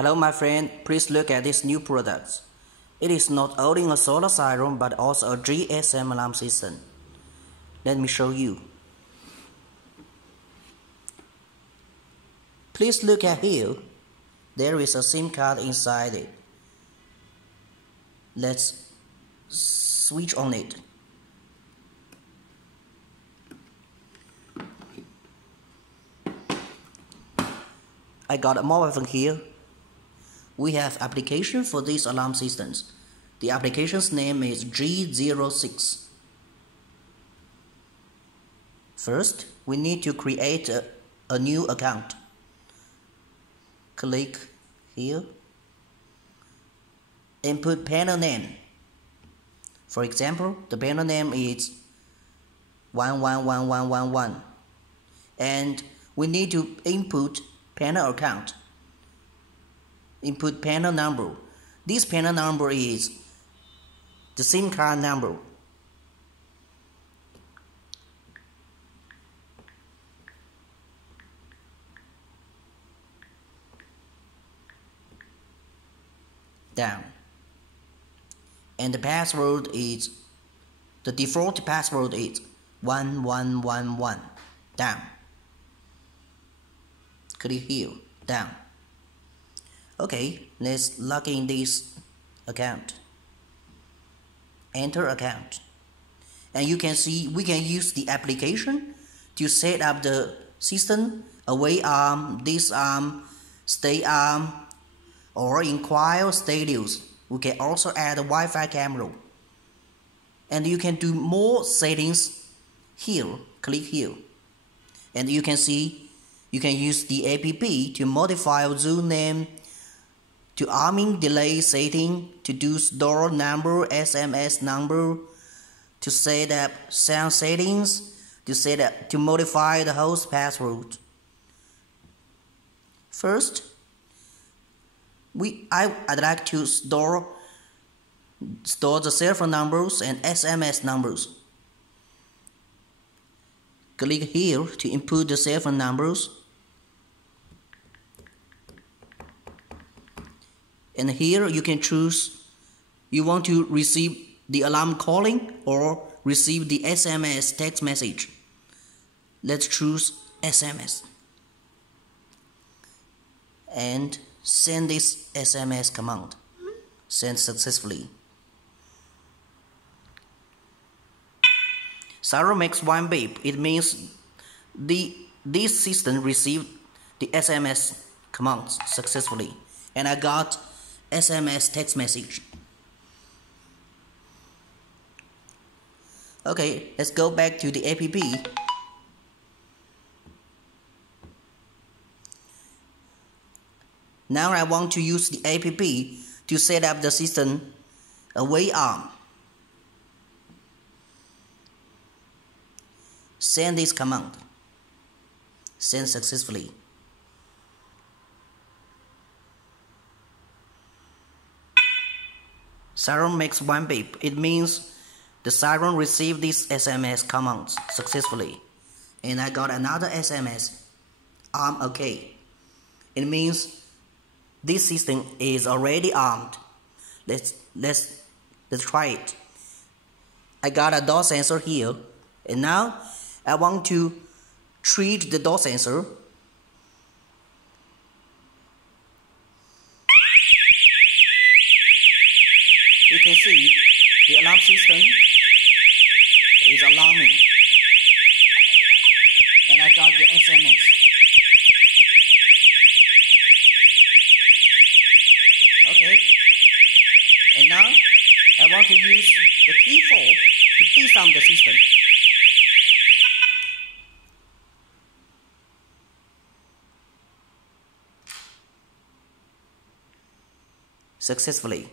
Hello my friend, please look at this new product. It is not only a solar siren but also a GSM alarm system. Let me show you. Please look at here. There is a SIM card inside it. Let's switch on it. I got a mobile phone here. We have application for these alarm systems. The application's name is G06. First, we need to create a new account. Click here. Input panel name. For example, the panel name is 111111. And we need to input panel account. Input panel number. This panel number is the SIM card number. Down. And the password is, the default password is 1111. Down. Click here. Down. Okay, let's log in this account. Enter account. And you can see we can use the application to set up the system, away arm, disarm, stay arm, or inquire status. We can also add a Wi-Fi camera. And you can do more settings here. Click here. And you can see you can use the app to modify zone name, to arming delay setting, to do store number, SMS number, to set up sound settings, to modify the host password. First, I'd like to store the cell phone numbers and SMS numbers. Click here to input the cell phone numbers. And here you can choose you want to receive the alarm calling or receive the SMS text message. Let's choose SMS. And send this SMS command. Send successfully. Siren makes one beep. It means this system received the SMS commands successfully. And I got SMS text message. Okay, let's go back to the app. Now I want to use the app to set up the system away arm. Send this command. Send successfully. Siren makes one beep. It means the siren received this SMS commands successfully. And I got another SMS. Arm OK. It means this system is already armed. Let's try it. I got a door sensor here. And now I want to treat the door sensor. You can see the alarm system is alarming. And I got the SMS. Okay. And now I want to use the key 4 to disarm the system. Successfully.